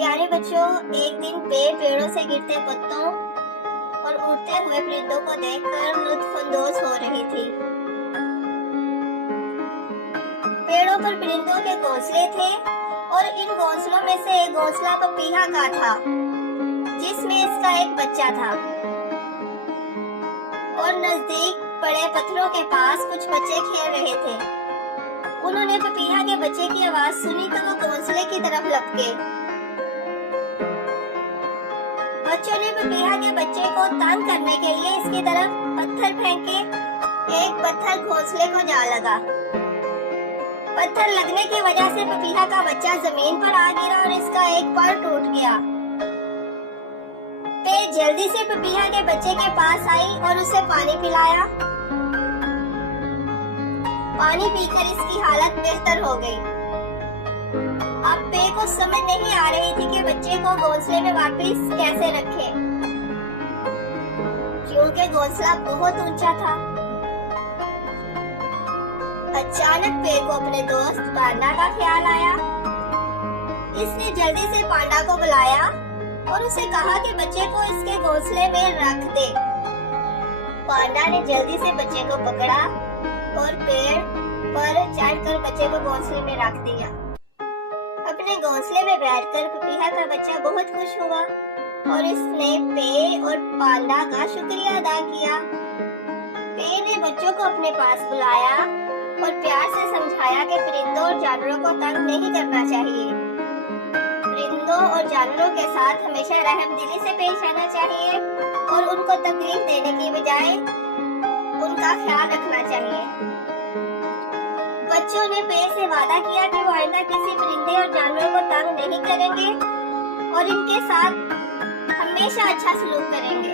प्यारे बच्चों, एक दिन पेड़ों से गिरते पत्तों और उड़ते हुए परिंदों को देखकर लुत्फानंदोज हो रही थी। पेड़ों पर परिंदों के घोंसले थे और इन घोंसलों में से एक घोंसला पपीहा का था, जिसमें इसका एक बच्चा था। और नजदीक पड़े पत्थरों के पास कुछ बच्चे खेल रहे थे। उन्होंने पपीहा के बच्चे की आवाज सुनी तो वो घोंसले की तरफ लपके। बच्चों ने पपीहा के बच्चे को तंग करने के लिए इसकी तरफ पत्थर फेंके। एक पत्थर घोंसले को जा लगा। पत्थर लगने की वजह से पपीहा का बच्चा जमीन पर आ गिरा और इसका एक पर टूट गया। पे जल्दी से पपीहा के बच्चे के पास आई और उसे पानी पिलाया। पानी पीकर इसकी हालत बेहतर हो गई। अब पे को समझ नहीं आ रही थी कि बच्चे को घोंसले में वापस कैसे रखे, क्योंकि घोंसला बहुत ऊंचा था। अचानक पे को अपने दोस्त पांडा का ख्याल आया। इसने जल्दी से पांडा को बुलाया और उसे कहा कि बच्चे को इसके घोंसले में रख दे। पांडा ने जल्दी से बच्चे को पकड़ा और पेड़ पर चढ़कर बच्चे को घोंसले में रख दिया। अपने घोंसले में बैठकर पपीहा का बच्चा बहुत खुश हुआ और इसने पे और पांडा का शुक्रिया अदा किया। पे ने बच्चों को अपने पास बुलाया और प्यार से समझाया कि परिंदों और जानवरों को तंग नहीं करना चाहिए। परिंदों और जानवरों के साथ हमेशा रहमदिली से पेश आना चाहिए और उनको तकलीफ देने की बजाय उनका ख्याल रखना चाहिए। बच्चों ने पे से वादा किया कि वो आइंदा किसी परिंदे और जानवरों को तंग नहीं करेंगे और इनके साथ हमेशा अच्छा सलूक करेंगे।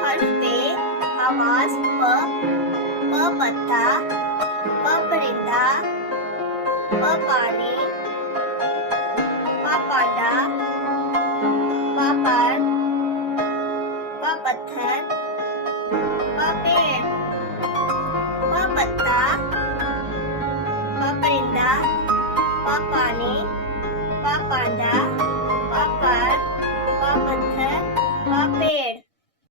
हर्फ पे, आवाज प पत्ता, प परिंदा, प पानी,